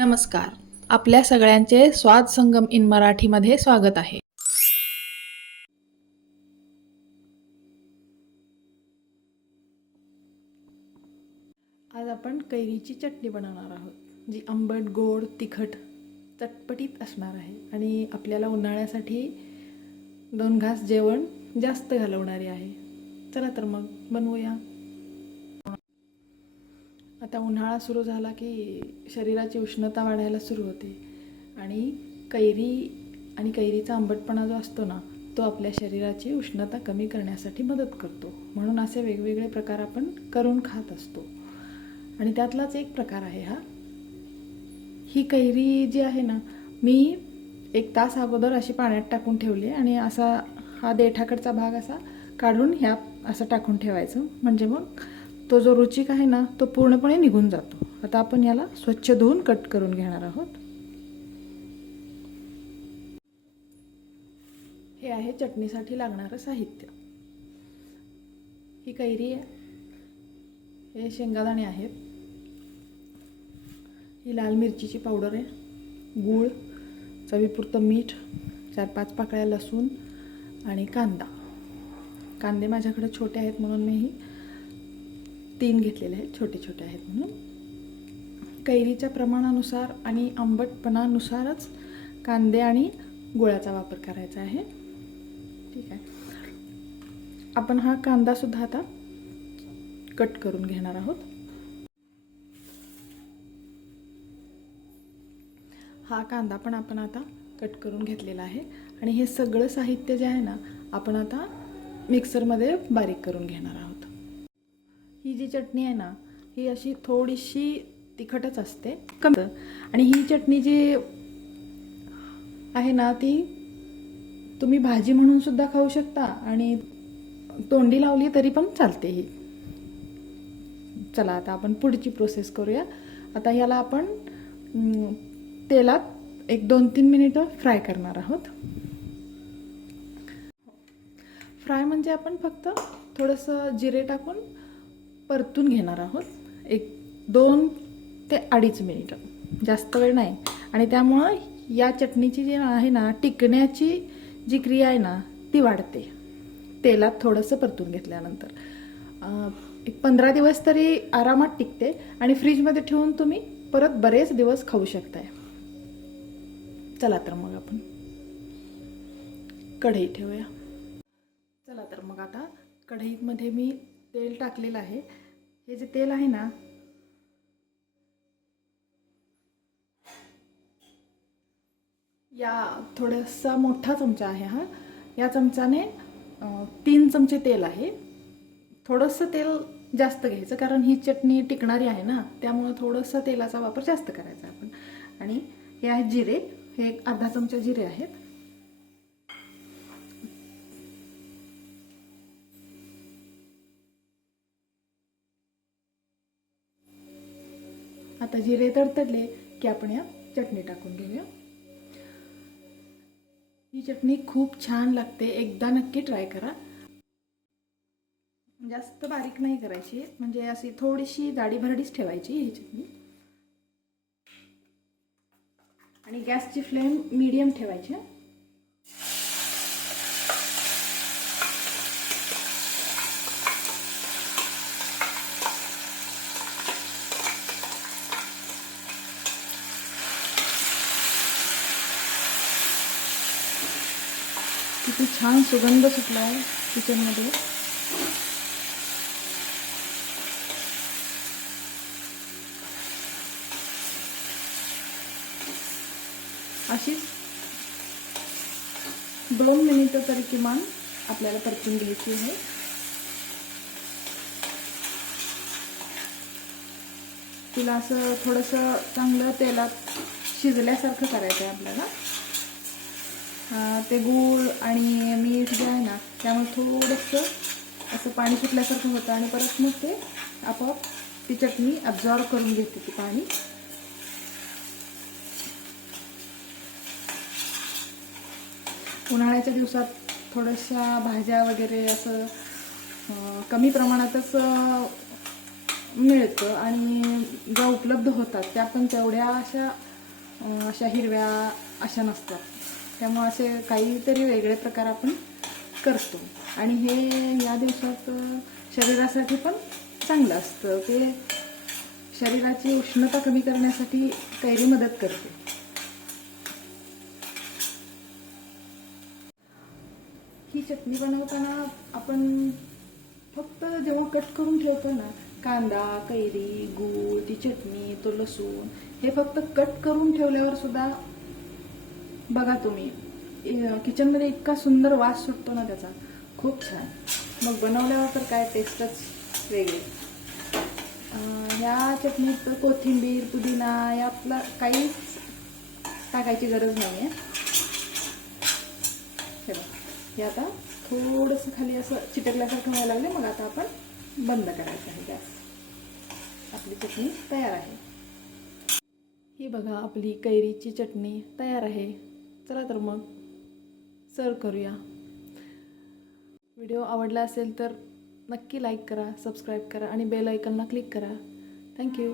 नमस्कार. आपल्या सगळ्यांचे स्वाद संगम इन मराठीमध्ये स्वागत आहे. आज आपण कैरीची चटणी बनवणार आहोत, जी आंबट, गोड, तिखट, चटपटीत असणार आहे आणि आपल्याला उन्हाळ्यासाठी 2 घास जेवण जास्त घालवणारी आहे. चला तर मग बनवूया. आता उन्हाळा सुरू झाला की शरीराची उष्णता वाढायला सुरू होते आणि कैरीचा आंबटपणा जो असतो ना, तो आपल्या शरीराची उष्णता कमी करण्यासाठी मदत करतो. म्हणून असे वेगवेगळे प्रकार आपण करून खात असतो आणि त्यातलाच एक प्रकार आहे हा. ही कैरी जी आहे ना, मी 1 तास अगोदर अशी पाण्यात टाकून ठेवली आणि असा हा देठाकडचा भाग असा काढून ह्या असं टाकून ठेवायचं, म्हणजे मग तो जो रुचिक आहे ना, तो पूर्णपणे निघून जातो. आता आपण याला स्वच्छ धुवून कट करून घेणार आहोत. हे आहे चटणीसाठी लागणारं साहित्य. ही कैरी आहे, हे शेंगादाणे आहेत, ही लाल मिरचीची पावडर आहे, गूळ, चवीपुरतं मीठ, 4-5 पाकळ्या लसूण आणि कांदे माझ्याकडे छोटे आहेत म्हणून मी 3 घेतलेले आहेत, छोटे छोटे आहेत म्हणून. कैरीच्या प्रमाणानुसार आणि आंबटपणानुसारच कांदे आणि गुळाचा वापर करायचा आहे. ठीक आहे. आपण हा कांदा सुद्धा आता कट करून घेणार आहोत. हा कांदा पण आपण आता कट करून घेतलेला आहे आणि हे सगळं साहित्य जे आहे ना, आपण आता मिक्सरमध्ये बारीक करून घेणार आहोत. ही जी चटणी आहे ना, ही अशी थोडीशी तिखटच असते कमी, आणि ही चटणी जी आहे ना, ती तुम्ही भाजी म्हणून सुद्धा खाऊ शकता आणि तोंडी लावली तरी पण चालते ही. चला आता आपण पुढची प्रोसेस करूया. आता ह्याला आपण तेलात 1-2-3 मिनिटं फ्राय करणार आहोत. फ्राय म्हणजे आपण फक्त थोडंसं जिरे टाकून परतून घेणार आहोत. 1-2 ते 2.5 मिनिटं, जास्त वेळ नाही. आणि त्यामुळं या चटणीची जी आहे ना, टिकण्याची जी क्रिया आहे ना, ती वाढते तेलात थोडंसं परतून घेतल्यानंतर. 15 दिवस तरी आरामात टिकते आणि फ्रीजमध्ये ठेवून तुम्ही परत बरेच दिवस खाऊ शकताय. चला तर मग आपण कढई ठेवूया. चला तर मग आता कढईमध्ये मी तेल टाकलेलं आहे. हे जे तेल आहे ना, या थोडासा मोठा चमचा आहे हा, या चमचाने 3 चमचे तेल आहे. थोडंसं तेल जास्त घ्यायचं, कारण ही चटणी टिकणारी आहे ना, त्यामुळे थोडंसं तेलाचा वापर जास्त करायचा आपण. आणि हे आहेत जिरे, हे 1/2 चमचा जिरे आहेत. आता जिरे तडतडले की आपण या चटणी टाकून घेऊया. ही चटणी खूप छान लागते, एकदा नक्की ट्राय करा. जास्त बारीक नाही करायची, म्हणजे अशी थोडीशी जाडीभरडीच ठेवायची ही चटणी. आणि गॅसची फ्लेम मीडियम ठेवायची. किती छान सुगंध सुटला आहे किचनमध्ये. अशीच 2 मिनिटं तरी किमान आपल्याला परतून घ्यायची आहे. तिला असं थोडंसं चांगलं तेलात शिजल्यासारखं करायचं आहे आपल्याला. ते गूळ आणि मीठ जे आहे ना, त्यामुळे थोडंसं असं पाणी सुटल्यासारखं होतं आणि परत मग ते आपोआप ती चटणी ॲब्झॉर्ब करून घेते ती पाणी. उन्हाळ्याच्या दिवसात थोड्याशा भाज्या वगैरे असं कमी प्रमाणातच मिळतं आणि ज्या उपलब्ध होतात त्या पण तेवढ्या अशा अशा हिरव्या अशा नसतात. त्यामुळे असे काहीतरी वेगळे प्रकार आपण करतो. आणि हे या दिवसात शरीरासाठी पण चांगलं असतं. ते शरीराची उष्णता कमी करण्यासाठी कैरी मदत करते. ही चटणी बनवताना आपण फक्त जेव्हा कट करून ठेवतो ना, कांदा, कैरी, गूळ, ती चटणी, तो लसूण, हे फक्त कट करून ठेवल्यावर सुद्धा बघा तुम्ही किचनमध्ये इतका सुंदर वास सुटतो ना त्याचा, खूप छान. मग बनवल्यावर तर काय टेस्टच वेगळी. ह्या चटणीत कोथिंबीर, पुदिना यातलं काहीच टाकायची गरज नाही आहे. हे आता थोडंसं खाली असं चिटकल्यासारखं व्हायला लागले. मग आता आपण बंद करायचं आहे गॅस. आपली चटणी तयार आहे. ही बघा, आपली कैरीची चटणी तयार आहे. चला तर मग सर्व करूया. व्हिडिओ आवडला असेल तर नक्की लाईक करा, सबस्क्राईब करा आणि बेल आयकॉनला क्लिक करा. थँक्यू.